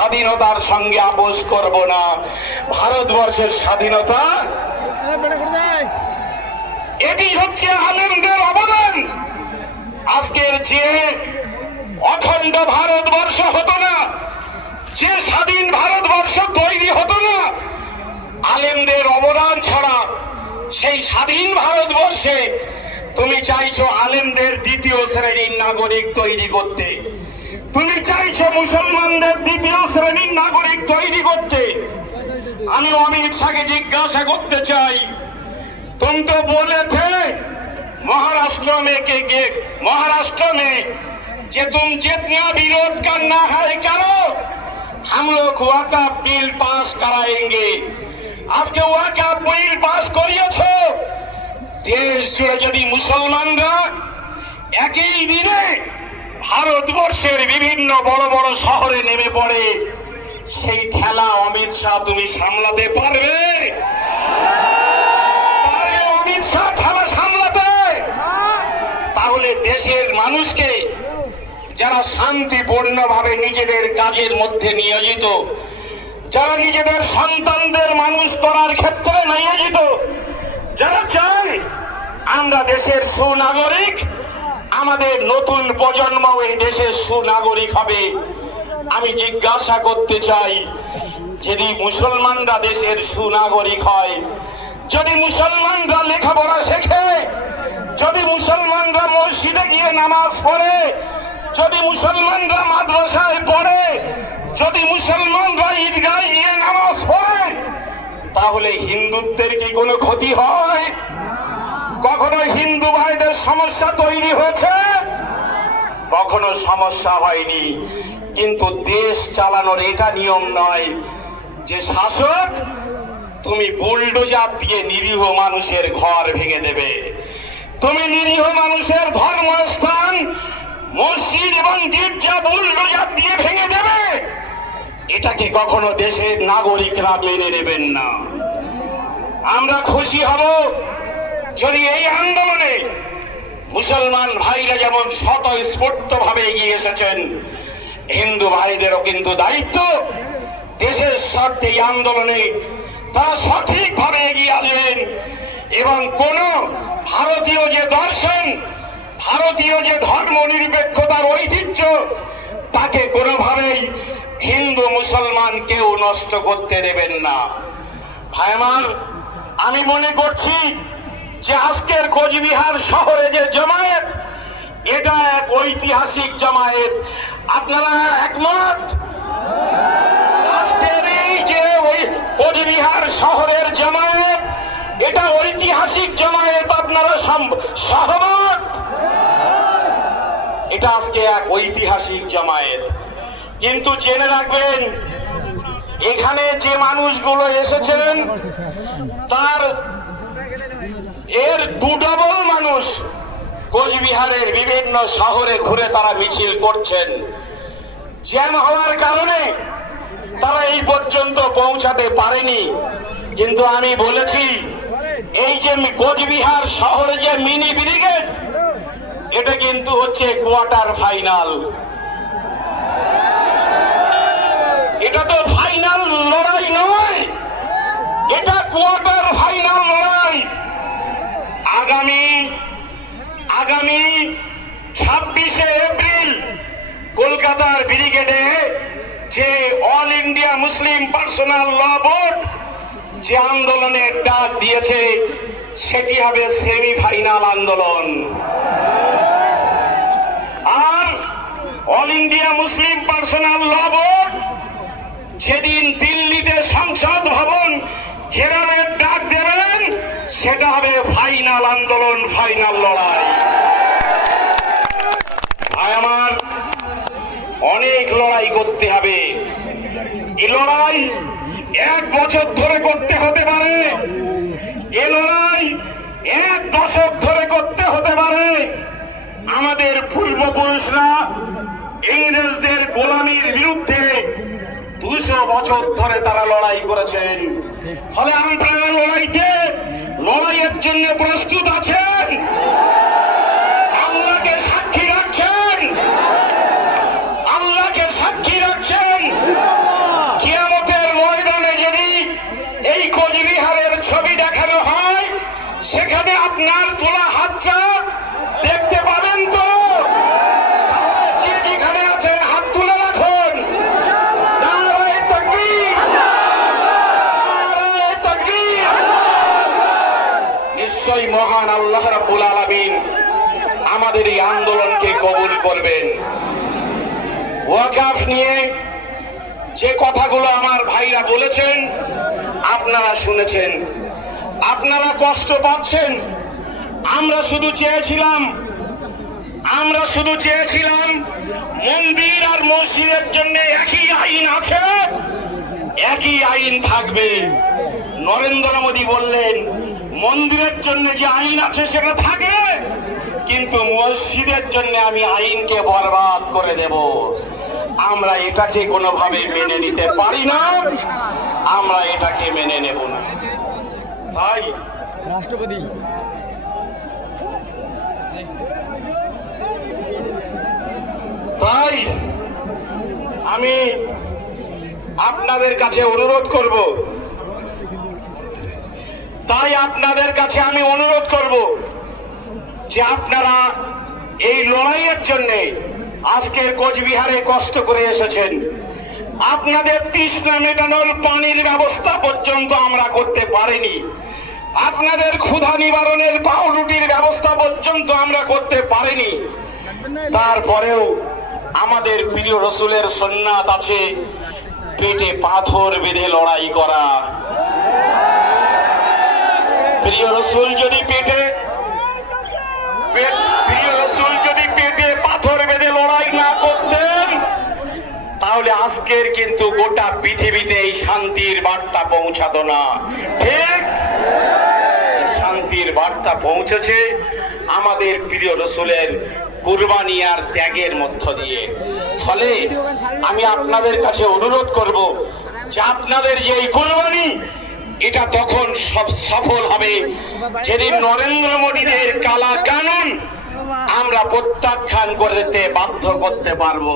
স্বাধীনতার সঙ্গে আপোষ করব না। ভারতবর্ষের স্বাধীনতা? এটি হচ্ছে আনন্দের অবদান। আজকের যে অখণ্ড ভারতবর্ষ হতো না, যে স্বাধীন ভারতবর্ষ তৈরি হতো না আলেমদের অবদান ছাড়া সেই স্বাধীন ভারতবর্ষে তুমি চাইছো আলেমদের দ্বিতীয় শ্রেণির নাগরিক তৈরি করতে। তুমি চাইছো মুসলমানদের দ্বিতীয় শ্রেণীর নাগরিক তৈরি করতে আমি অমিত শাহকে জিজ্ঞাসা করতে চাই तुम तो बोले थे महाराष्ट्र में के, के महाराष्ट्र में कि तुम जितना विरोध करना है करो हम लोग वाका बिल पास कराएंगे আজকে ওয়াকা বিল পাস করিয়েছ দেশ জুড়ে যদি মুসলমানরা একই দিনে ভারতবর্ষের বিভিন্ন বড় বড় শহরে নেমে পড়ে, সেই ঠেলা অমিত শাহ তুমি সামলাতে পারবে? অমিত শাহ ঠেলা সামলাতে? তাহলে দেশের মানুষকে যারা শান্তিপূর্ণভাবে নিজেদের কাজের মধ্যে নিয়োজিত, যারা নিজেদের সন্তানদের মানুষ করার ক্ষেত্রে নিয়োজিত, যারা চায় আমরা দেশের সুনাগরিক আমাদের নতুন প্রজন্ম এই দেশের সুনাগরিক হবে। আমি জিজ্ঞাসা করতে চাই, যদি মুসলমানরা দেশের সুনাগরিক হয়, যদি মুসলমানরা লেখাপড়া শেখে, যদি মুসলমানরা মসজিদে গিয়ে নামাজ পড়ে, যদি মুসলমানরা মাদ্রাসায় পড়ে, যদি মুসলমানরা ঈদগায় গিয়ে নামাজ পড়ে, তাহলে হিন্দুত্বের কি কোনো ক্ষতি হয়? সমস্যা তৈরি হয়েছে? কখনো সমস্যা হয়নি, কিন্তু দেশ চালানোর এটা নিয়ম নয় যে শাসক, তুমি বুলডোজার দিয়ে নিরীহ মানুষের ঘর ভেঙে দেবে। তুমি নিরীহ মানুষের ধর্মস্থান, মসজিদ এবং গির্জা বুলডোজার দিয়ে ভেঙে দেবে। এটাকে কখনো দেশের নাগরিকরা মেনে নেবেন না। আমরা খুশি হব যদি এই আন্দোলনে মুসলমান ভাইরা যেমন স্বতঃস্ফূর্ত ভাবে এগিয়ে এসেছেন, হিন্দু ভাইদেরও কিন্তু দায়িত্ব দেশের স্বার্থে এই আন্দোলনে তারা সঠিকভাবে এগিয়ে আসবেন এবং কোন ভারতীয় যে দর্শন, ভারতীয় যে ধর্ম নিরপেক্ষতার ঐতিহ্য, তাকে কোনোভাবেই হিন্দু মুসলমান কেউ নষ্ট করতে দেবেন না। ভাই আমি মনে করছি যে আজকের কোচবিহার শহরে যে জমায়েত, এটা এক ঐতিহাসিক জমায়েত। আপনারা একমত? আজকের এই যে ওই কোচবিহার শহরের জমায়েত, এটা ঐতিহাসিক জমায়েত, আপনারা সহমত? এটা আজকে এক ঐতিহাসিক জমায়েত। কিন্তু জেনে রাখবেন, এখানে যে মানুষগুলো এসেছেন, তার এর দু ডবল মানুষ কোচবিহারের বিভিন্ন শহরে ঘুরে তারা মিছিল করছেন। জ্যাম হওয়ার কারণে তারা এই পর্যন্ত পৌঁছাতে পারেনি। কিন্তু আমি বলেছি, এই যে কোচবিহার শহরে যে মিনি ব্রিগেড, এটা কিন্তু হচ্ছে কোয়ার্টার ফাইনাল। এটা তো ফাইনাল লড়াই নয়, এটা কোয়ার্টার ফাইনাল আগামী আগামী ছাব্বিশে এপ্রিল কলকাতার ব্রিগেডে যে All India Muslim Personal Law Board যে আন্দোলনের ডাক দিয়েছে, সেটি হবে সেমিফাইনাল আন্দোলন। আর All India Muslim Personal Law Board যেদিন দিল্লিতে সংসদ ভবন দেবেন সেটা হবে ফাইনাল আন্দোলন ফাইনাল লড়াই। ভাই, আমার অনেক লড়াই করতে হবে। এ লড়াই এক বছর ধরে করতে হতে পারে। এ লড়াই এক দশক ধরে করতে হতে পারে। আমাদের পূর্বপুরুষরা ইংরেজদের গোলামির বিরুদ্ধে দুশো বছর ধরে তারা লড়াই করেছেন। ফলে আপনারা লড়াইতে লড়াইয়ের জন্য প্রস্তুত আছেন? আল্লাহ রাব্বুল আলামিন আমাদের এই আন্দোলনকে কবুল করবেন। ওয়াকাফ নিয়ে যে কথাগুলো আমার ভাইরা বলেছেন, আপনারা শুনেছেন। আপনারা কষ্ট পাচ্ছেন, আমরা শুধু চেয়েছিলাম, আমরা শুধু চেয়েছিলাম, মন্দির আর মসজিদের জন্য একই আইন আছে, একই আইন থাকবে। নরেন্দ্র মোদী বললেন মন্দিরের জন্য যে আইন আছে সেটা থাকে কিন্তু মসজিদের জন্য আমি আইনকে বরবাদ করে দেব। আমরা এটাকে কোনোভাবে মেনে নিতে পারি না আমরা এটাকে মেনে নেব না। তাই? রাষ্ট্রপতি। তাই আমি আপনাদের কাছে অনুরোধ করব তাই আপনাদের কাছে আমি অনুরোধ করব যে আপনারা এই লড়াইয়ের জন্য আজকের কোচবিহারে কষ্ট করে এসেছেন। আপনাদের তৃষ্ণা মেটানোর পানির ব্যবস্থা পর্যন্ত আমরা করতে পারিনি। আপনাদের ক্ষুধা নিবারণের পাউরুটির ব্যবস্থা পর্যন্ত আমরা করতে পারিনি। তারপরেও আমাদের প্রিয় রসুলের সন্ন্যাত আছে, পেটে পাথর বেঁধে লড়াই করা। প্রিয় রসুল যদি পেটে, প্রিয় রসুল যদি পেটে পাথর বেঁধে লড়াই না করতেন, তাহলে আজকের কিন্তু গোটা পৃথিবীতে এই শান্তির বার্তা পৌঁছাতো না। ঠিক? শান্তির বার্তা পৌঁছেছে আমাদের প্রিয় রসুলের কুরবানি আর ত্যাগের মধ্য দিয়ে। ফলে আমি আপনাদের কাছে অনুরোধ করব যে আপনাদের যে এই কুরবানি এটা তখন সব সফল হবে। যেদিন নরেন্দ্র মোদীদের কালা কানুন, আমরা প্রত্যাখ্যান করতে বাধ্য করতে পারব।